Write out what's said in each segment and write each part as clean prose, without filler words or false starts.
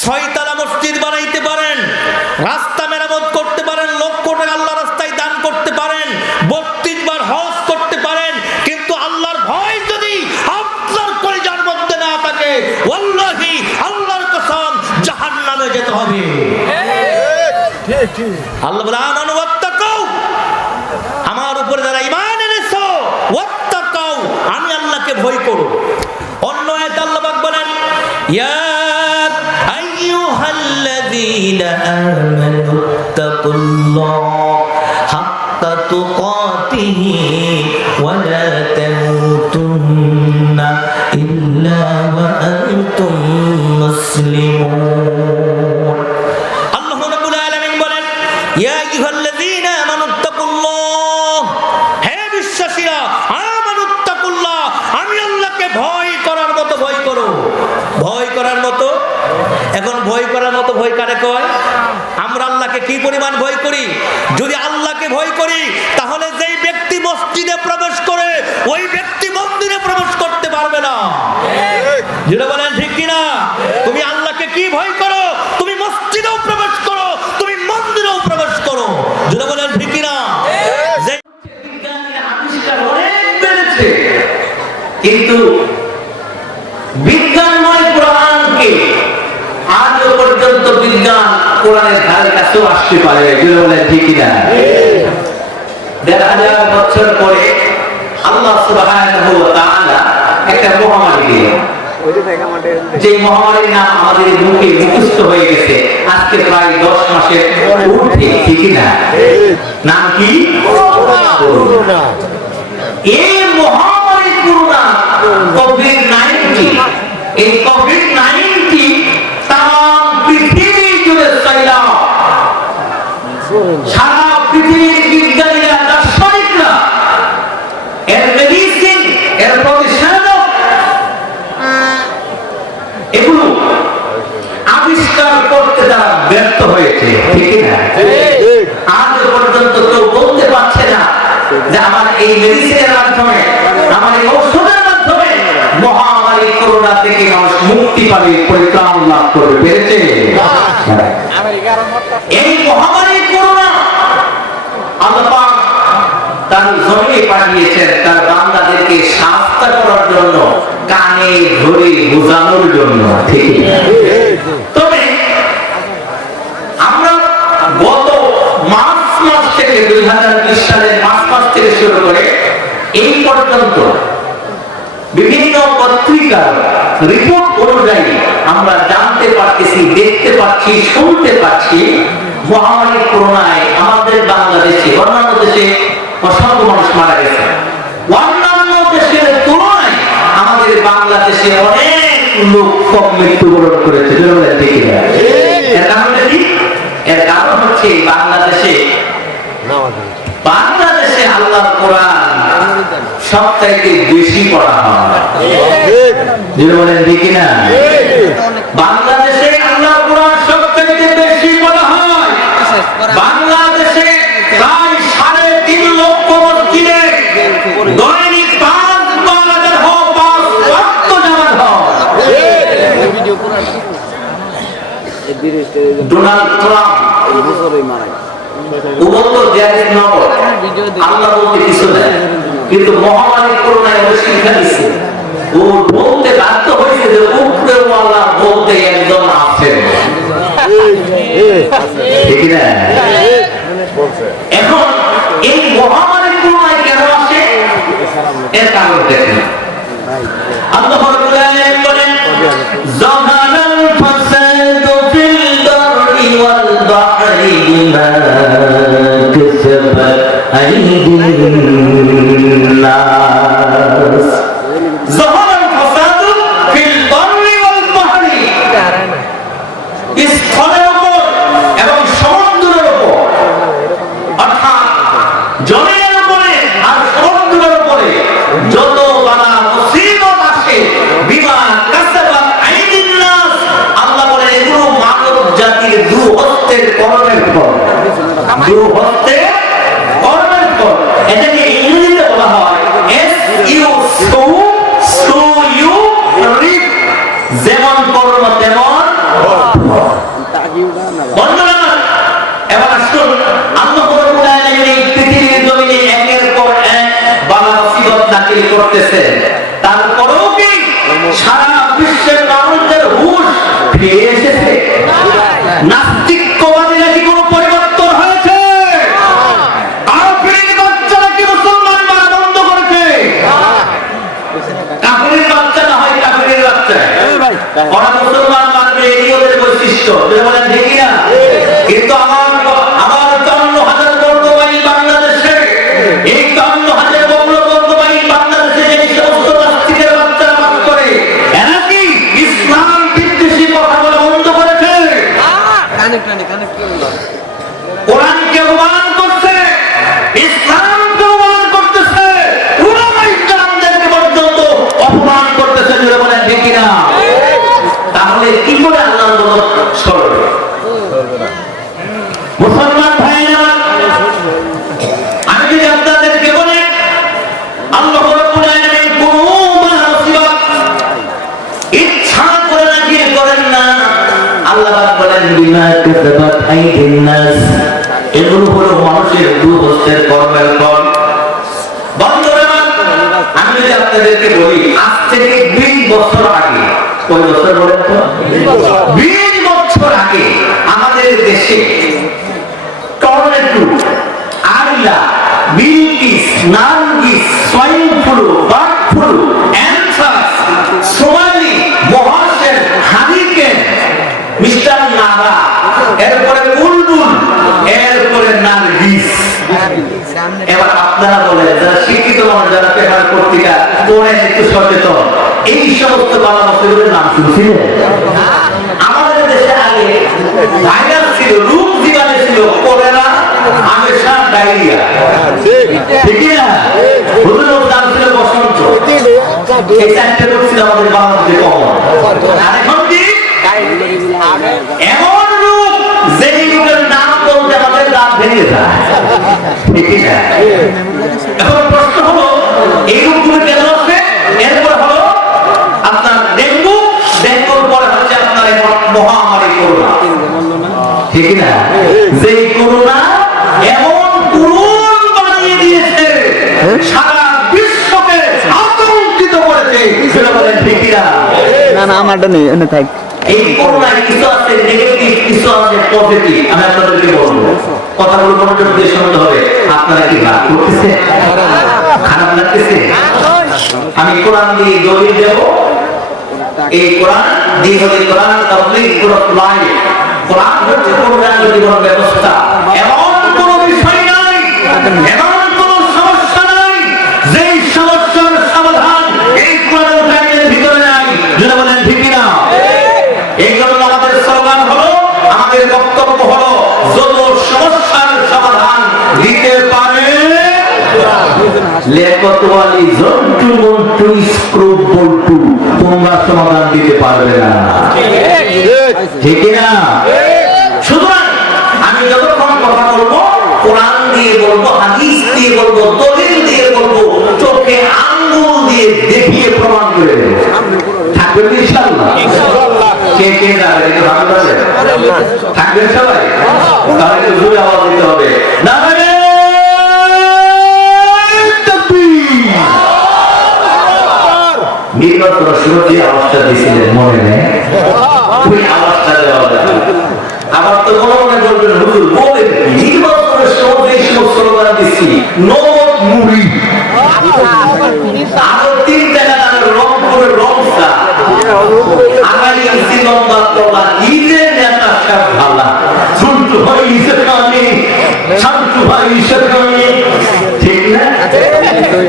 ছয়তলা মসজিদ বানাইতে পারেন, রাস্তা মেরামত করতে পারেন, লক্ষ টাকা আল্লাহ রাস্তায় দান করতে পারেন, 32 বার হজ করতে পারেন, কিন্তু আল্লাহর ভয় যদি আপনার কলিজার মধ্যে না থাকে, ওয়াল্লাহি আল্লাহর কসম জাহান্নামে যেতে হবে। আল্লাহ বলে আমানু ওয়াত্তাকাউ, আমার উপরে যারা ঈমান এনেছো, ওয়াত্তাকাউ, আমি আল্লাহকে ভয় করো। অন্য আয়াতে আল্লাহ পাক বলেন ইয়া আইয়ুহাল্লাযীনা আমানু তাকুল্লাহ হাক্কা তুকাতিহি ওয়া লা তামুতুন্না ইল্লা ওয়া আনতুম মুসলিমুন। আল্লাহ রাব্বুল আলামিন বলেন ইয়া আইয়ুহাল্লাযীনা আমানু তাকুল্লাহ, হে বিশ্বাসীরা আমানু তাকুল্লাহ, আমি আল্লাহকে ভয় করার মতো ভয় করো। ভয় করার মতো, এখন ভয় করার মতো ভয় কারে কয়? আমরা আল্লাহকে কি পরিমাণ ভয় করি? যদি আল্লাহকে ভয় করি তাহলে যেই ব্যক্তি মসজিদে প্রবেশ করে ওই ব্যক্তি মন্দিরে প্রবেশ করতে পারবে না। যেটা বলেন ঠিক কিনা? তুমি আল্লাহকে কি ভয় করো? তুমি মসজিদেও প্রবেশ করো, তুমি মন্দিরেও প্রবেশ করো। যেটা বলেন ঠিক কিনা? যে বিজ্ঞানের আবিষ্কার অনেক বেড়েছে, কিন্তু বিজ্ঞানময় কোরআনকে আজও পর্যন্ত বিজ্ঞান কোরআনের ধারে কাছেও আসতে পারে। বলে ঠিক না? ১,৫০০ বছর পরে আল্লাহ সুবহানাহু ওয়া তাআলা একটা মহামারী দিলেন, যে মহামারীর নাম আমাদের মুখে মুখস্থ হয়ে গেছে আজকে প্রায় ১০ মাসের ঊর্ধ্বে। ঠিক না? নাম কি? করোনা। এই মহামারী করোনা, কোভিড-19, এই কোভিড-19 তাম পৃথিবী জুড়ে ছড়ায়। সারা পৃথিবীর বিজ্ঞানীরা, দার্শনিকরা এর মেডিসিন, এর প্রতিষেধক এগুলো আবিষ্কার করতে তারা ব্যর্থ হয়েছে। ঠিক না? আজ পর্যন্ত কেউ বলতে পারছে না যে আমার এই মেডিসিনের মাধ্যমে, আমার এই ঔষধের মাধ্যমে মহামারী করোনা থেকে মানুষ মুক্তি পাবে, পরিত্রাণ লাভ করবে। পেরেছে? এই মহামারী করোনা আল্লাহ পাক তার জমিনে পাঠিয়েছেন তার বান্দাদেরকে শাস্তি করার জন্য, কানে ধরে বোঝানোর জন্য। ঠিক না? তবে আমরা গত মার্চ মাস থেকে 2020 সালের মার্চ মাস থেকে শুরু করে এই পর্যন্ত বিভিন্ন পত্রিকার রিপোর্ট অনুযায়ী আমরা জানতে পারতেছি, দেখতে পাচ্ছি, শুনতে পাচ্ছি মহামারী করোনায় আমাদের বাংলাদেশে, অন্যান্য দেশে অসংখ্য মানুষ মারা গেছে। অন্যান্য দেশের তুলনায় আমাদের বাংলাদেশে অনেক লোক কম মৃত্যুবরণ করেছে। এর কারণ কি? এর কারণ হচ্ছে বাংলাদেশে আল্লাহর কোরআন সবচাইতে বেশি পড়া হয়। বলেন ঠিক না? বাংলাদেশে আল্লাহর কোরআন সবচাইতে বেশি পড়া হয়। বাংলাদেশে প্রায় 3.5 লক্ষ মসজিদে দৈনিক 5 ওয়াক্ত নামাজ হয়। ডোনাল্ড ট্রাম্প আল্লাহ বলতে কিছু নেই, কিন্তু মহামারী করোনায় শিক্ষা দিচ্ছে। ও বলতে বাধ্য হয়েছে যে উপরে আল্লাহ বলতে একজন আছেন। ঠিক না? এখন এই মহামারী করোনায় কেন আসে? এর কারণ দেখেন, আল্লাহ রাব্বুল আলামিন বলেন যাহারাল ফাসাদু ফিল বাররি ওয়াল বাহরি বিমা কাসাবাত আইদিন নাস। যাহারাল ফাসাদু ফিল বাররি ওয়াল বাহরি, স্থলের উপর এবং সমুদ্রের উপর, অর্থাৎ জমিনের উপরে আর সমুদ্রের উপরে যত বালা মুসিবত আসে, বিমা কাসাবাত আইদিন নাস, আল্লাহ বলে এগুলো মানব জাতির দুহস্তের কর্মের ফল। দুহস্তের কর্মের ফল। এটাকে ইংরেজিতে বলা হয় SU, যেমন কর্ম তেমন ফিরে এসেছে? নাস্তিকবাদীরা কি কোনো পরিবর্তন হয়েছে? কাফিরের বাচ্চারা কি মুসলমান মারা বন্ধ করেছে? কাফিরের বাচ্চা না হয় কাফিরের বাচ্চা, ওরা মুসলমান মানবে, এই ওদের বৈশিষ্ট্য। বলেন ঠিক না? কিন্তু আমার 54,000 বর্গ মাইল বাংলাদেশে, এই 54,000 বর্গ মাইল বাংলাদেশে যে সমস্ত নাস্তিকের বাচ্চারা বাস করে, এরা কি ইসলাম বিদ্বেষী কথা বলা বন্ধ করেছে? কোরআনকে অপমান করছে, ইসলামকে অপমান করতেছে, উলামায়ে কেরামদেরকে পর্যন্ত অপমান করতেছে। জোরে বলেন ঠিক না? তাহলে কি করে আল্লাহর বদল সরবে? মুসলমান ভাইরা, আমি যদি আপনাদেরকে বলি আল্লাহ রাব্বুল আলামিন কোন মুসিবত ইচ্ছা করে নাকি করেন না। আল্লাহ পাক বলেন বিমা কাসাবাত আইদিন নাস, এগুলো হলো মানুষের দুহস্তের কর্মের ফল। বন্ধুরা, আমি যদি আপনাদেরকে বলি আজ থেকে 20 বছর আগে, কয় বছর বলেন তো? 20 বছর আগে আমাদের দেশে tornado, Aila, Bilkis, Nargis, swine flu, bird flu, anthrax, সোমালি, মহাসেন, হারিকেন, মিস্টার নাগা, এরপরে বুলবুল, এরপরে নার্গিস। এবার আপনারা বলেন, যারা শিক্ষিত মানুষ, যারা পেপার পত্রিকা পড়ে একটু সচেতন, এই সমস্ত বালা মশাইগুলোর নাম শুনছিলেন? আমাদের দেশে আগে ভাইরাস ছিল, রোগ জীবাণু ছিল, কলেরা, হামেশা, ডায়রিয়া, ঠিক না? হুজুরের নাম ছিল বসন্ত। এই চারটে রোগ ছিল আমাদের বাংলাদেশে কমন। আর এখন কি এমন রোগ, যেই রোগের নাম বলতে আমাদের দাঁত ভেঙে যায়, ঠিক না? এখন প্রশ্ন হলো, এই রোগগুলো কেন আছে? এরপর হলো আপনার ডেঙ্গু, ডেঙ্গুর পরে হচ্ছে আপনার মহামারী করোনা, ঠিক না? যে করোনা এমন করুণ বানিয়ে দিয়েছে, সারা বিশ্বকে আতঙ্কিত করেছে। সেটা বলেন ঠিক না? না আমারটা নেই, এনে থাক। এই করোনায় কিছু আছে নেগেটিভ, কিছু আছে পজিটিভ। আমি আপনাদেরকে বলবো, কথাগুলো মনোযোগ দিয়ে শুনতে হবে। আপনারা কি রাগ করতেছে? খারাপ লাগতেছে? আমি কোরআন দিয়ে দলিল দেব। এই কোরআন দিয়ে হলে কোরআন তাবলীগ পুরো লাইভ। কোরআন হচ্ছে পূর্ণাঙ্গ জীবন ব্যবস্থা। এমন কোনো বিষয় নাই, এমন কোনো সমস্যা নাই যেই সমস্যার সমাধান এই কোরআনের ভিতরে নাই। যেটা বলেন ঠিক না? এই জন্য আমাদের স্লোগান হলো, আমাদের বক্তব্য হলো, যত সমস্যার সমাধান দিতে পারে লেকতওয়ালি জন্টু মন্টু স্ক্রু বল্টু, তোমরা সমাধান দিতে পারবে না, ঠিক না? সুতরাং আমি যতক্ষণ কথা বলবো, কোরআন দিয়ে বলবো, হাদিস দিয়ে বলবো, দলিল দিয়ে বলবো, চোখে আঙ্গুল দিয়ে দেখিয়ে প্রমাণ করে দেবো। থাকবেন ইনশাআল্লাহ? কে কে যাবে? একটু হাত বাড়াবেন। থাকবেন সবাই? তাহলে একটু জোরে আওয়াজ দিতে হবে। নারে তাকবীর! নির্বাচন শুরুতে আওয়াজটা দিয়েছিলেন, মনে নেই? ওই আওয়াজটা দেওয়া যাবে। আবার তো মনে মনে বলবেন, হুজুর বলেন নির্বাচনের সময় এই সমস্ত স্লোগান দিচ্ছি, নগদ মুড়ি, আরো 3 টাকা দামের রংপুরের রংসা, আগামী ইসি লম্বা তোলা, ঈদের নেতা সব ভালা, ঝুন্টু ভাই সেখানে, শান্তু ভাই সেখানে, ঠিক না?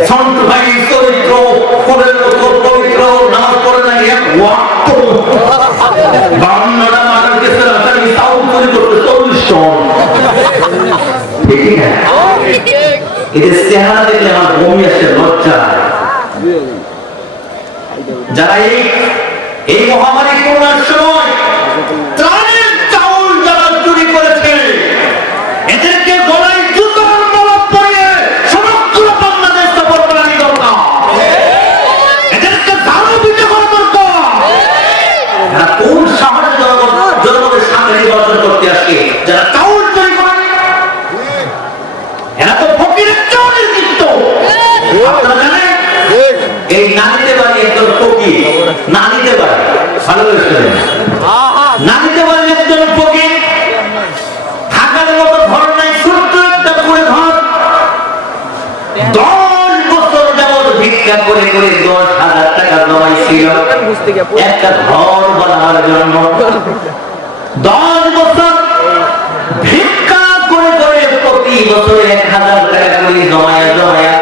শান্তু ভাই চরিত্র কোরের মতো পবিত্র, নামাজ পড়ে না এক ওয়াক্ত, বান্নারা মারার কেসের আসামি তাও তৈরি করতে 40 জন, ঠিক না? এদের চেহারা দেখলে আমার বমি আসে, লজ্জা। যারা এই মহামারী করোনার সময় ত্রাণের চাউল যারা চুরি করেছে, এদেরকে গলায় জুতোর মালা পরিয়ে সমগ্র বাংলাদেশ দখল করা দরকার। এদেরকে ধারো দিতে করা দরকার। এরা কোন সাহসে জনগণের সামনে নির্বাচন করতে আসে? যারা চাউল চুরি করে, এরা তো ফকিরের চাউলের নিত্য। আপনারা জানেন এই নানিতে বাড়ি একজন ফকির, নানিতে বাড়ি ভালো করে নানিতে বলেন একজন ফকির, থাকার মতো ঘর নাই, ছোট্ট একটা কুড়ে ঘর। 10 বছর যাবত ভিক্ষা করে করে 10,000 টাকা জমাইছিল একটা ঘর বানাবার জন্য। 10 বছর ভিক্ষা করে করে প্রতি বছর 1,000 টাকা করে জমায়া জমায়া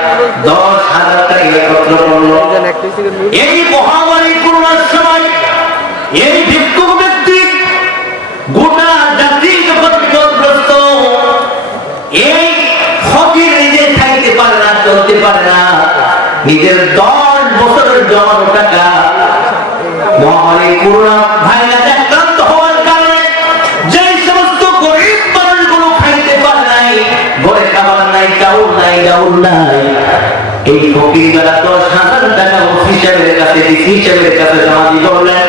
10,000 টাকা একত্র করলো। এই মহামারী করোনার সময় এই ভিক্ষুক ব্যক্তি গোটা জাতি যখন বিপদগ্রস্ত, এই ফকির নিজে খাইতে পারে না, চলতে পারে না, নিজের 10 বছরের জমানো টাকা মহামারী করোনা ভাইরাস আক্রান্ত হওয়ার কারণে যে সমস্ত গরিব মানুষগুলো খাইতে পারে নাই, ঘরে খাবার নাই, চাউল নাই, ডাউল নাই, এই ফকির দ্বারা 10,000 টাকা অফিসারের কাছে ডিসি সাহেবের কাছে জমা দিয়ে বললেন,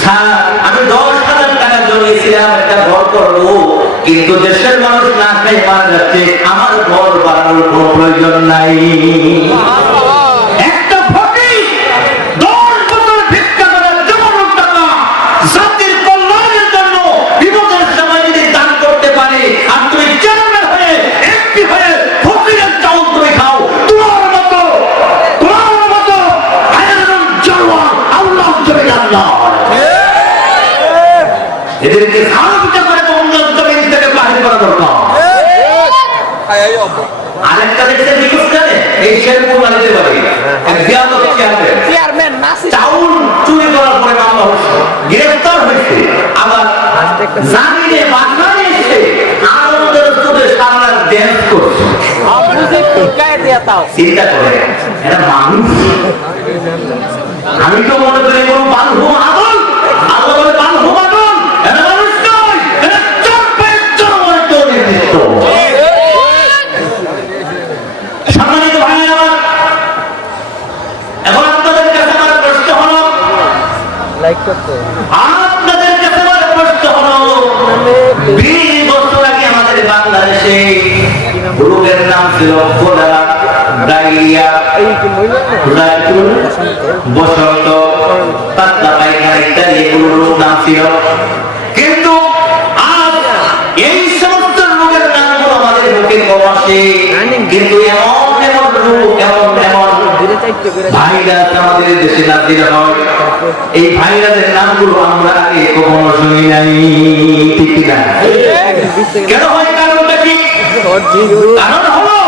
স্যার আমি 10,000 টাকা জমিয়েছিলাম একটা ঘর করবো, কিন্তু দেশের মানুষ না খাই মারা যাচ্ছে, আমার ঘর বানানোর কোনো প্রয়োজন নাই। একটা ফকির 10 বছর ভিক্ষা করে জমানোর টাকা জাতির কল্যাণের জন্য বিপদের সময় যদি দান করতে পারে, আর তুমি চেয়ারম্যান হয়ে এমপি হয়ে ফকিরের চাউল তুমি খাও, তোমার মতো হাজারজন জওয়ান আল্লাহ জমি আল্লাহ এদেরকে সাহায্য করে উন্নত জমিন থেকে বাহির করা দরকার। আরেকটা দেখছেন নিখোঁজ জানে এই শেরপুর বাড়িতে বাড়ি চেয়ারম্যান চাউল চুরি করার পরে মামলা হচ্ছে, গ্রেফতার হয়েছে, আবার জামিনে বাসায় এসে আনন্দের চোখে সারা ড্যান্স করছে। চিন্তা করে এটা মানুষ? আমি তো মনে করি কোনো বান্ধব আদল, আল্লাহ বলে বান্ধব আদল, এটা মানুষ নয়, এটা চরপের চরমরিত নির্দিষ্ট। সম্মানিত ভাই আমার, এখন আপনাদের কাছে আমার প্রশ্ন হলো, আপনাদের কাছে আমার প্রশ্ন হলো, 20 বছর আগে আমাদের বাংলাদেশে রোগের নাম ছিল কোলেরা, ডায়রিয়া, বসন্ত, পাতলা পায়খানা ইত্যাদি এগুলোর রোগ নাম ছিল। কিন্তু আজ এই সমস্ত রোগের নামগুলো আমাদের মুখে কম আসে, কিন্তু এমন এমন রোগ, এমন এমন ভাইরাস আমাদের দেশে নাজিল হয়, এই ভাইরাসের নামগুলো আমরা আগে কখনো শুনি নাই, ঠিক কিনা? কেন হয়? কারণটা কি? কারণ হলো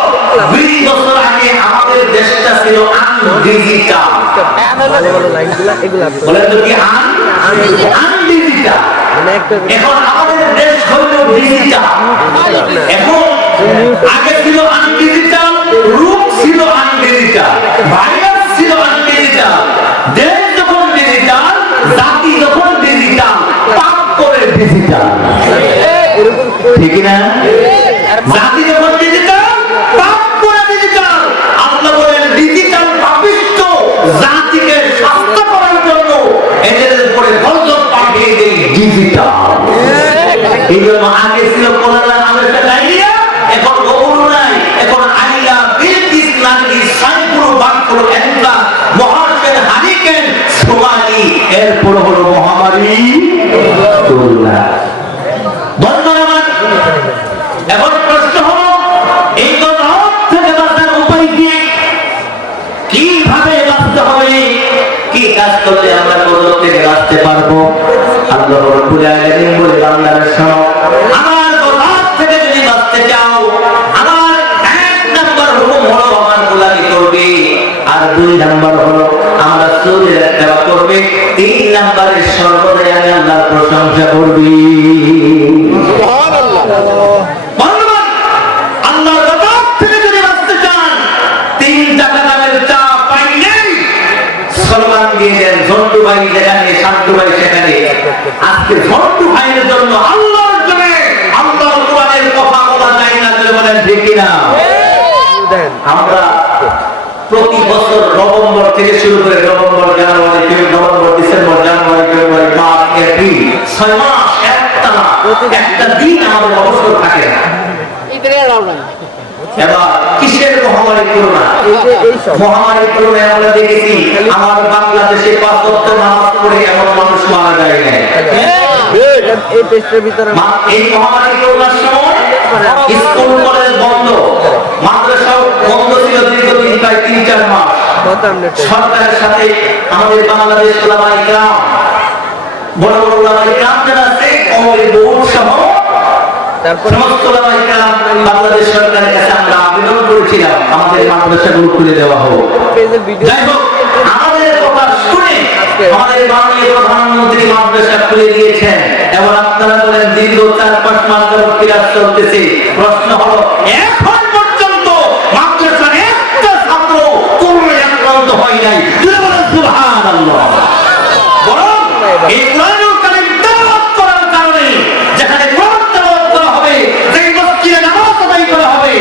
20 বছর আগে আমাদের দেশটা ছিল আনডিজিটাল। বলেন তো কি আনডিজিটাল? এখন আমাদের দেশ হলো ডিজিটাল। এখন আগে ছিল আনডিজিটাল, রূপ ছিল আনডিজিটাল, ভাইরাস ছিল আনডিজিটাল। দেশ যখন ডিজিটাল, জাতি যখন ডিজিটাল, পাপ করে ডিজিটাল, ঠিক না? জাতি যখন ডিজিটাল, পাপ করে ডিজিটাল। আল্লাহ বলেন ডিজিটাল পাপিষ্ট জাতিকে শাস্তি করার জন্য এদের উপরে গজব পাঠিয়ে দেই ডিজিটাল। এই জন্য আগে ছিল কোরআন আলোচনা ডায়রিয়া, এখন ওগুলো নাই, এখন আইলা বিলকিস নার্গিস সাইপুর বাকপুর এন্ডা মহাশয়ের হারিকেন সোমালি, এরপর হলো মহামারী করোনা। ধন্যবাদ। এখন প্রশ্ন হলো, এই রোগ থেকে বাঁচার উপায় কি? কিভাবে বাঁচতে হবে? কি কাজ করলে আমরা রোগ থেকে বাঁচতে পারবো? আল্লাহ রাব্বুল আলামিন বলে, বান্দারা শোনো, আমার রোগ থেকে যদি বাঁচতে চাও, আমার 1 নাম্বার হুকুম হলো আমার গোলামি করবে, আর 2 নাম্বার হলো আমার রাসূলের ইত্তেবা করবে, 3 নাম্বারে সর্বদাই আমি আল্লাহর প্রশংসা করবি। ঝন্টু ভাই যেখানে, শান্তু ভাই সেখানে, আজকে ঝন্টু ভাইয়ের জন্য আল্লাহর জন্য আল্লাহর কোরআনের কথা বলা যায় না, বলেন ঠিক কিনা? আমরা প্রতি বছর নভেম্বর থেকে শুরু করে নভেম্বর, জানুয়ারি, নভেম্বর, ডিসেম্বর, জানুয়ারি, ফেব্রুয়ারি, মার্চ, এপ্রিল, 6 মাস একটা দিন আমাদের অবসর থাকে না। এবার কিসের মহামারী করোনা? মহামারী করোনা আমরা দেখেছি আমার বাংলাদেশে 5 ওয়াক্ত নামাজ পড়ে এমন মানুষ মারা যায় না। এই টেস্টের ভিতরে এই মহামারী করোনার সময় স্কুল কলেজ বন্ধ, মাদ্রাসা বন্ধ ছিল দীর্ঘ প্রায় 3-4 মাস। সরকারের সাথে আমাদের বাংলাদেশ উলামায়ে কেরাম, বড় বড় উলামায়ে কেরাম যারা আছে, কওমের বোর্ড সহ সমস্ত উলামায়ে কেরাম বাংলাদেশ সরকারের কাছে আমরা আবেদন করেছিলাম আমাদের মাদ্রাসাগুলো খুলে দেওয়া হোক। যাই হোক, আমাদের কথা শুনে আমাদের মাননীয় প্রধানমন্ত্রী মাদ্রাসা খুলে দিয়েছেন। এবং আপনারা বলেন দীর্ঘ 4-5 মাস ধরে ক্লাস চলতেছে। প্রশ্ন হলো, এখন পর্যন্ত মাদ্রাসার একটা ছাত্র করোনায় আক্রান্ত হয় নাই। যদি বলেন সুবহানাল্লাহ। বরং এই কোরআনুল কারীম তেলাওয়াত করার কারণে, যেখানে কোরআন তেলাওয়াত করা হবে, যেই মসজিদে নামাজ আদায় করা হবে,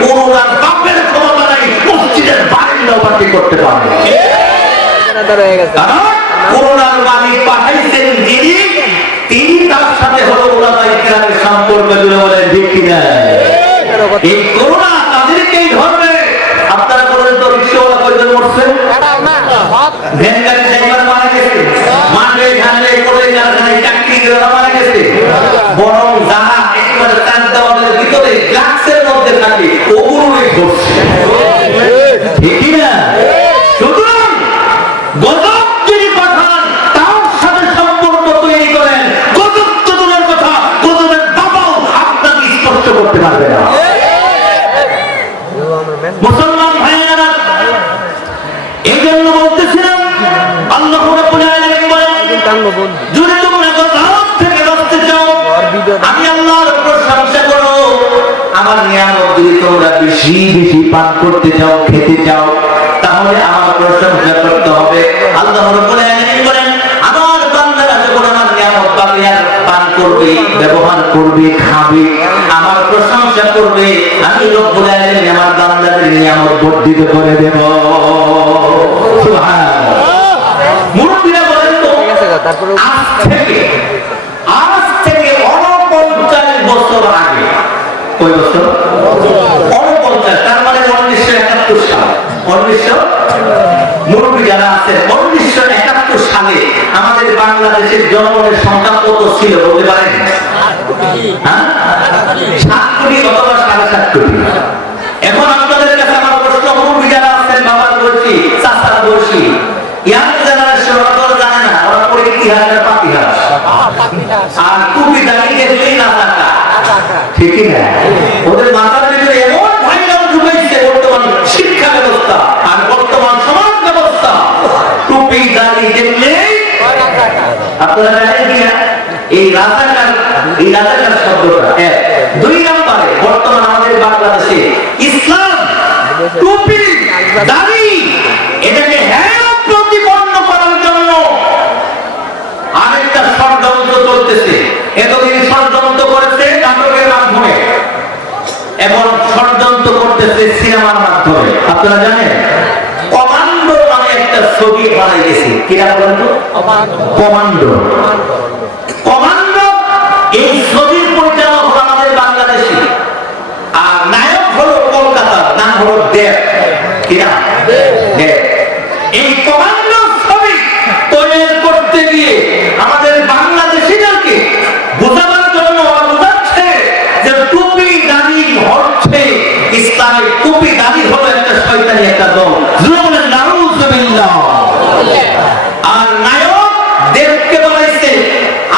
করোনার বাপের ক্ষমতা নাই মসজিদের বারান্দাও পার্টি করতে পারবে। কারণ করোনার মালিক পাঠাইছেন যিনি, তিনি তার সাথে হলো উলামায়ে কেরামের সম্পর্ক। জুড়ে বলেন ঠিক কিনা? এই করোনা তাদেরকেই ধরবে। আপনারা বলেন তো, রিক্সাওয়ালা কয়জন মরছে? ভ্যান গাড়ি ড্রাইভার মারা গেছে, মাঠে ঘাটে করে কারখানায় চাকরি করে মারা গেছে। বরং যারা একেবারে তার দেওয়ালের ভিতরে গ্লাসের মধ্যে থাকে, ওগুলোই ধরছে। ঠিক কিনা? সুতরাং গজব যিনি পাঠান, তার সাথে সম্পর্ক তৈরি করেন। গজব তো দূরের কথা, গজবের বাবাও আপনাকে স্পর্শ করতে পারবে না। মুসলমান ভাইয়েরা, এই জন্য বলতেছিলাম, আল্লাহ রাব্বুল আলামিন বলেন, যদি তোমরা গজব থেকে বাঁচতে চাও, আমি আল্লাহর প্রশংসা করো। আমার নিয়ামত যদি তোমরা বেশি বেশি পান করতে চাও, খেতে চাও, তাহলে আমার প্রশংসা করতে হবে। আল্লাহ রাব্বুল আলামিন বলেন, আমার বান্দারা যখন আমার নিয়ামত পাবে, পান করবে, ব্যবহার করবে, খাবে, আমার প্রশংসা করবে, আমি রব্বুল আলামিন আমার বান্দাদের নিয়ামত বর্ধিত করে দেব। সুবহানাল্লাহ। মুরব্বিরা বলেন তো, আজ থেকে 49 বছর আগে, কয় বছর? 49, তার মানে 1971 সাল। 1900 মুরব্বী যারা আছেন, 1971 সালে আমাদের বাংলাদেশের জনগণের সংখ্যা কত ছিল বলতে পারেন? 7 কোটি অথবা 7.5 কোটি। এখন আপনাদের কাছে আমার প্রশ্ন, মুরব্বী যারা আছেন, বাবার বয়সী, চাচার বয়সী, ইয়াং জেনারেশন, ওরা তো জানে না, ওরা পড়ে ইতিহাসের পাতিহাস, আর টুপি দাঁড়িয়ে দেখলেই না থাকা। ঠিক না? ওদের মাথার ভিতরে এমন ভাইরাল ঢুকাইছে বর্তমান শিক্ষা ব্যবস্থা আর বর্তমান সমাজ ব্যবস্থা, টুপি দাঁড়িয়ে দেখলেই। আপনারা জানেন কিনা এই রাজাকার, এই রাজাকার শব্দটা? 2 নম্বরে বর্তমান আমাদের বাংলাদেশে ইসলাম, টুপি, দাড়ি, এটাকে প্রতিপন্ন করার জন্য আরেকটা ষড়যন্ত্র চলতেছে। এতদিন ষড়যন্ত্র করেছে নাটকের মাধ্যমে, এখন ষড়যন্ত্র করতেছে সিনেমার মাধ্যমে। আপনারা জানেন, কমান্ডো নামে একটা ছবি বানাইতেছে। কিরা বলেন তো? কমান্ডো। কমান্ডো, এই ছবির পরিচালক হলো আমাদের বাংলাদেশি, আর নায়ক হলো কলকাতার, নাম হলো দেব। কিরা? দেব। এই কমান্ডো ছবি তৈরি করতে গিয়ে আমাদের বাংলাদেশিদেরকে বোঝাবার জন্য বোঝাচ্ছে যে টুপি দাড়ি হচ্ছে ইসলামের, টুপি দাড়ি হলো একটা শয়তানি একটা দল। নাউযুবিল্লাহ। আর নায়ক দেবকে বলাইছে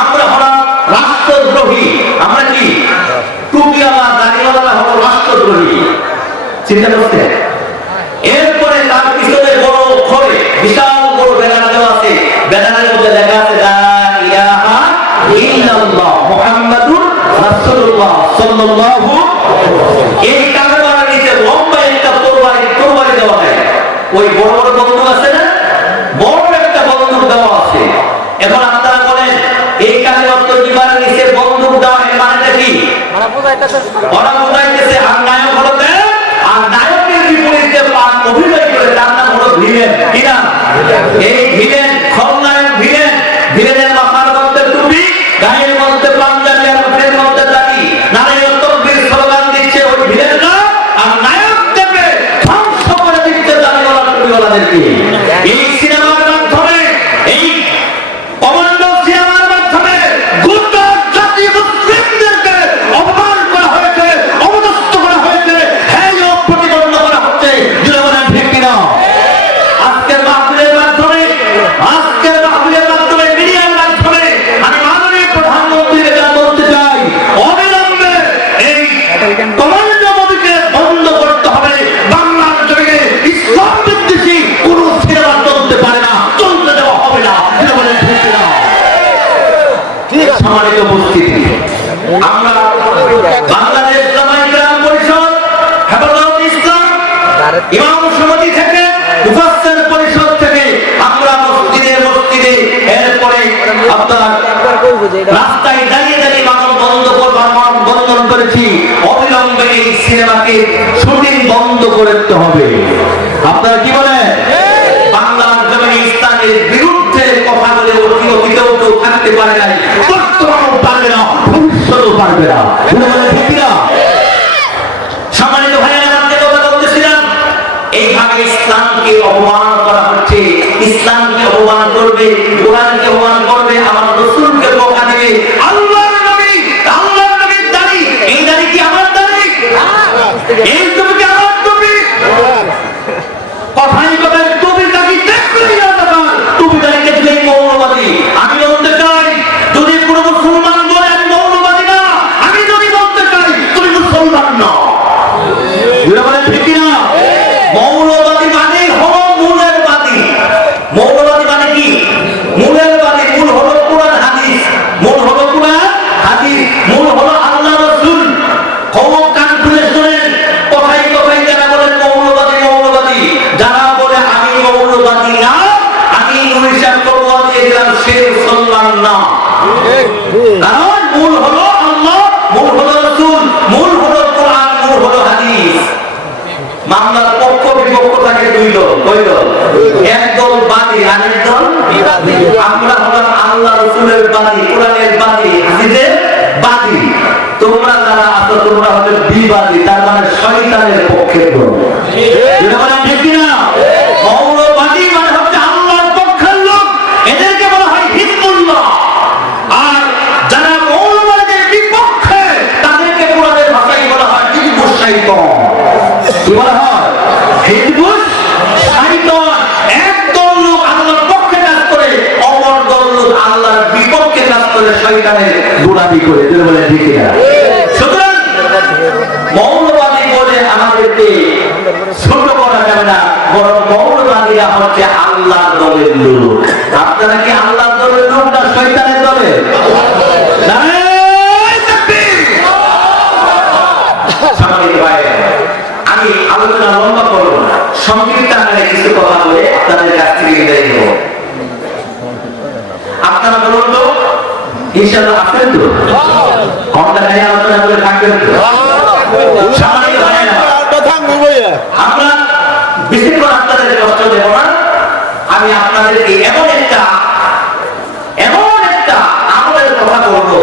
আমরা হলাম রাষ্ট্রদ্রোহী। আমরা কি? টুপিওয়ালা দাড়িওয়ালা হলো রাষ্ট্রদ্রোহী। চিন্তা করতে। এরপরে তার পিছনে বড় অক্ষরে বিশাল বড় ব্যানার দেওয়া আছে। ব্যানারের মধ্যে লেখা আছে লা ইলাহা ইল্লাল্লাহ মুহাম্মাদুর রাসূলুল্লাহ সাল্লাল্লাহু। এই কারবার নিচে লম্বা একটা তরবারি দেওয়া হয়। ওই বড় বড় বন্দুক আছে না, বড় একটা বন্দুক দেওয়া আছে। এখন আপনারা বলেন, এই কারবার তরবারির নিচে বন্দুক দেওয়া এর মানেটা কি? ওরা বুঝাইতেছে আর নায়ক হলো দেব, আর নায়কের বিপরীতে অভিনয় করে তার নাম হলো ভিলেন। কি নাম? এই ভিলেন, খলনায়ক ভিলেন। ভিলেনের মাথার মধ্যে টুপি, গায়ের মধ্যে পাঞ্জাবি, আর মুখের মধ্যে দাড়ি, নারায়ণ তকবীর স্লোগান দিচ্ছে ওই ভিলেনরা, আর নায়ক দেবে ধ্বংস করে দিচ্ছে দাড়িওয়ালা টুপিওয়ালাদেরকে। এই সিনেমার মাধ্যমে, এই কমান্ডো সিনেমার মাধ্যমে গোটা উপস্থিতি। আমরা বাংলাদেশ জামায়াত ইসলামী পরিষদ, হেফাজত ইসলাম, ইমাম সমিতি থেকে, মুফাসসির পরিষদ থেকে আমরা মসজিদে এরপরে আপনার রাস্তায় দাঁড়িয়ে দাঁড়িয়ে বাসন বন্ধন করেছি। অবিলম্বে এই সিনেমাকে শুটিং বন্ধ করতে হবে। আপনারা কি বলেন? বাংলার জমিনে ইসলামের বিরুদ্ধে কথা বলে অতীতেও কেউ থাকতে পারে নাই, বর্তমানেও পারবে না, ভবিষ্যতেও পারবে না। ঠিক না? সম্মানিত ভাইয়েরা, আমরা কথা বলতেছিলাম, এইভাবে ইসলামকে অপমান করা হচ্ছে। ইসলামকে অপমান করবে, কোরআনকে অপমান করবে, আমার রাসূলকে ধোঁকা দিবে। আল্লাহর নবীর দাড়ি, এই দাড়ি কি আমার দাড়ি? এই টুপি কি আমার টুপি? কথাই কথায় টুপি দাড়ি দেখলেই আলাদা, টুপি দাড়ি দেখলেই মৌলবাদী। আমি বলতে চাই, যদি কোনো মুসলমান বলে আমি মৌলবাদী না, আমি যদি বলতে চাই তুমি মুসলমান না। ঠিক না? মৌলবাদী মানে হলো মূলের বাদী। মৌলবাদী মানে কি? মূলের বাদী। মূল হলো কোরআন হাদিস, মূল হলো কোরআন হাদিস, মূল হলো আল্লাহ রাসূল। ক্ষমা কান খুলে শুনেন, কথাই কথাই যারা বলেন মৌলবাদী, যারা বলে আমি মৌলবাদী না, আমি হিসাব করবো দিয়ে দিলাম, সে মুসলমান না। কারণ মূল হলো আল্লাহ, মূল হলো রাসূল, মূল হলো কোরআন, মূল হলো হাদিস। মামলার পক্ষ বিপক্ষ থাকে দুই দল। কয় দল? এক দল বাদী, আরেক দল বিবাদী। আমরা হলাম আল্লাহ রাসূলের বাদী, কোরআনের বাদী, হাদিসের বাদী। তোমরা যারা আছো তোমরা হচ্ছে বিবাদী, তার মানে শয়তানের পক্ষের দল। এটা বলা ঠিক না? মৌলবাদী মানে হচ্ছে আল্লাহর পক্ষের লোক, এদেরকে বলা হয় হিজবুল্লাহ। আর যারা মৌলবাদীর বিপক্ষে তাদেরকে কোরআনের ভাষায় বলা হয় হিজবুশ শাইতান। কি বলা হয়? হিজবুশ শাইতান। একদল লোক আল্লাহর পক্ষে কাজ করে, অপর দল লোক আল্লাহর বিপক্ষে কাজ করে, শয়তানের গোলামি করে। এদের বলে ঠিক না? সুতরাং মৌলবাদী বলে আমাদেরকে ছোট করা যাবে না, বরং মৌলবাদীরা হচ্ছে আল্লাহর দলের লোক। আপনারা কি আল্লাহর দলের লোক না শয়তানের দলের? আমি আলোচনা লম্বা করবো না, সংক্ষিপ্ত আকারে কিছু কথা বলে আপনাদের কাছ থেকে বিদায় নেব। আপনারা বলুন তো, ইনশাআল্লাহ আছেন তো? ঘন্টা খাই আলোচনা করে থাকবেন তো? আমরা বেশিক্ষণ আপনাদের কষ্ট দেব না। আমি আপনাদেরকে এমন একটা আমলের কথা বলবো,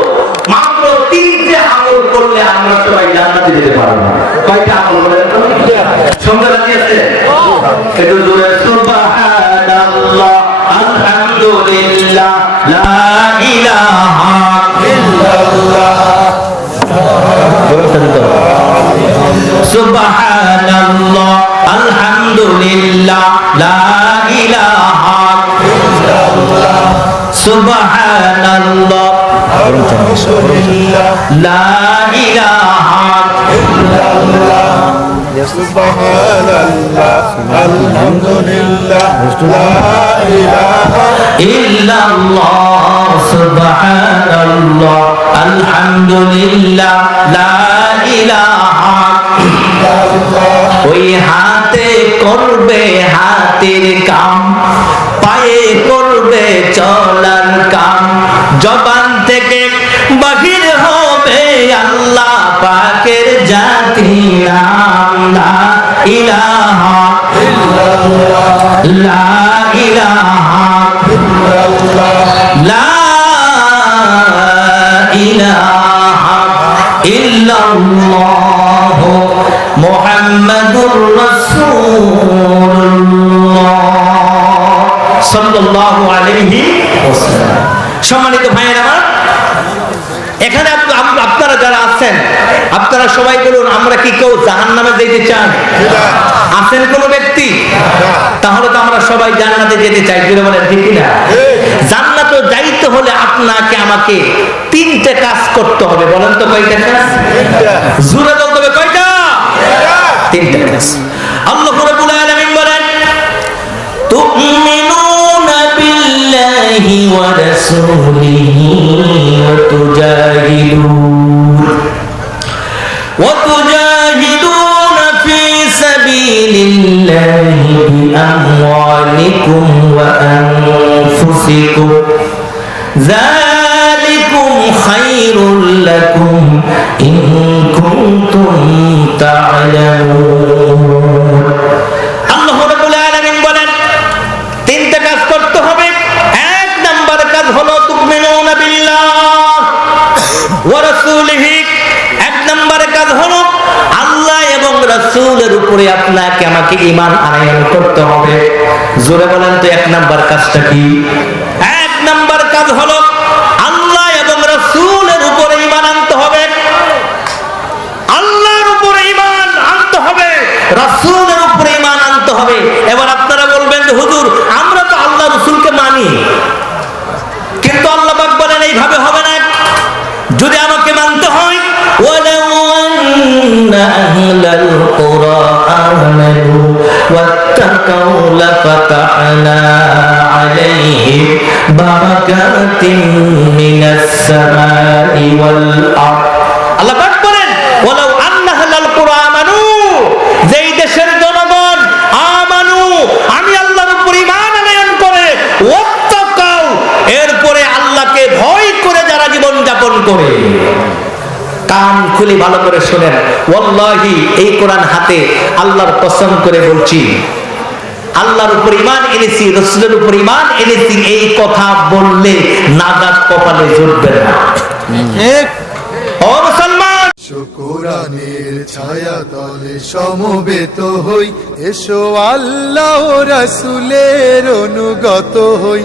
মাত্র 3টে আমল করলে আমরা সবাই জান্নাতে যেতে পারবো। কয়টা আমল বলেন তো? সঙ্গে রাজি আছে? একটু জোরে সুবহানাল্লাহ, আলহামদুলিল্লাহ, লা ইলাহা ইল্লাল্লাহ। সুবহানাল্লাহ, আলহামদুলিল্লাহ, লা ইলাহা ইল্লাল্লাহ। সুবহানাল্লাহ, লা ইলাহা ইল্লাল্লাহ। সুবহানাল্লাহ, আলহামদুলিল্লাহ, লা ইলাহা ইল্লাল্লাহ। সুবহানাল্লাহ, আলহামদুলিল্লাহ, লা ইলাহা ইল্লাল্লাহ। ওই হাতে করবে হাতের কাম, পায়ে করবে চলার কাম, জবান থেকে বাহির হবে আল্লাহ পাকের জাতি নাম। লা ইলাহা ইল্লাল্লাহ, লা ইলাহা ইল্লাল্লাহ, লা ইলাহা ইল্লাল্লাহ, মুহাম্মাদুর রাসূলুল্লাহ সাল্লাল্লাহু আলাইহি ওয়াসাল্লাম। সম্মানিত ভাইয়েরা আমার, এখানে আপনারা যারা আছেন, আপনারা সবাই বলুন, আমরা কি কেউ জাহান্নামে যেতে চান? আছেন কোন ব্যক্তি? তাহলে তো আমরা সবাই জান্নাতে যেতে চাই। কি বলেন ঠিক না? জান্নাতে যাইতে হলে আপনাকে আমাকে 3টে কাজ করতে হবে। বলেন তো কয়টা কাজ? জোরে বলতে হবে কয়টা? 3টে কাজ। আল্লাহ রাব্বুল আলামিন বলেন, তুমিনুনা বিল্লাহি ورسوله وتجاهدون في سبيل الله بأموالكم وأنفسكم ذلكم خير لكم إن كنتم تعلمون আল্লাহ রাব্বুল আলামিন বলেন তিনটা কাজ করতে হবে। এক নাম্বার কাজ হলো তুমিনুনা বিল্লাহ ওয়া রাসূলিহি। এক নাম্বার কাজ হলো আল্লাহ এবং রাসূলের উপরে আপনাকে আমাকে ঈমান আনয়ন করতে হবে। জোরে বলেন তো এক নাম্বার কাজটা কি? এক নাম্বার কাজ হলো আল্লাহ এবং রাসূলের উপরে ঈমান আনতে হবে। আল্লাহর উপরে ঈমান আনতে হবে, রাসূলের উপরে ঈমান আনতে হবে। এবার আপনারা বলবেন যে হুজুর আমরা তো আল্লাহ রাসূলকে মানি, কিন্তু আল্লাহ পাক বলেন এইভাবে হবে না। যদি আমাকে মানতে হয় ওয়ালাউ আন্না আহলাল কুরা আমানু ওয়াত্তাকাউ লাফাতাহনা আলাইহিম বারাকাতিন মিনাস সামাই ওয়াল আরদ। আল্লাহ পাক বলেন ওয়ালাউ আন্না আহলাল কুরা আমানু, যেই দেশের জনগণ আমানু আমি আল্লাহর উপর ঈমান আনয়ন করে, ওয়াত্তাকাউ এরপরে আল্লাহকে ভয় করে যারা জীবন যাপন করে। কান খুলে ভালো করে শোনেন, ওয়াল্লাহি এই কোরআন হাতে আল্লাহর কসম করে বলছি, আল্লাহর উপর ঈমান এনেছি, রাসূলের উপর ঈমান এনেছি, এই কথা বললে নাজাত কপালে জুটবে না। ঠিক ও মুসলমান, কোরআনের ছায়া তলে সমবেত হই, এসো আল্লাহ রাসূলের অনুগত হই।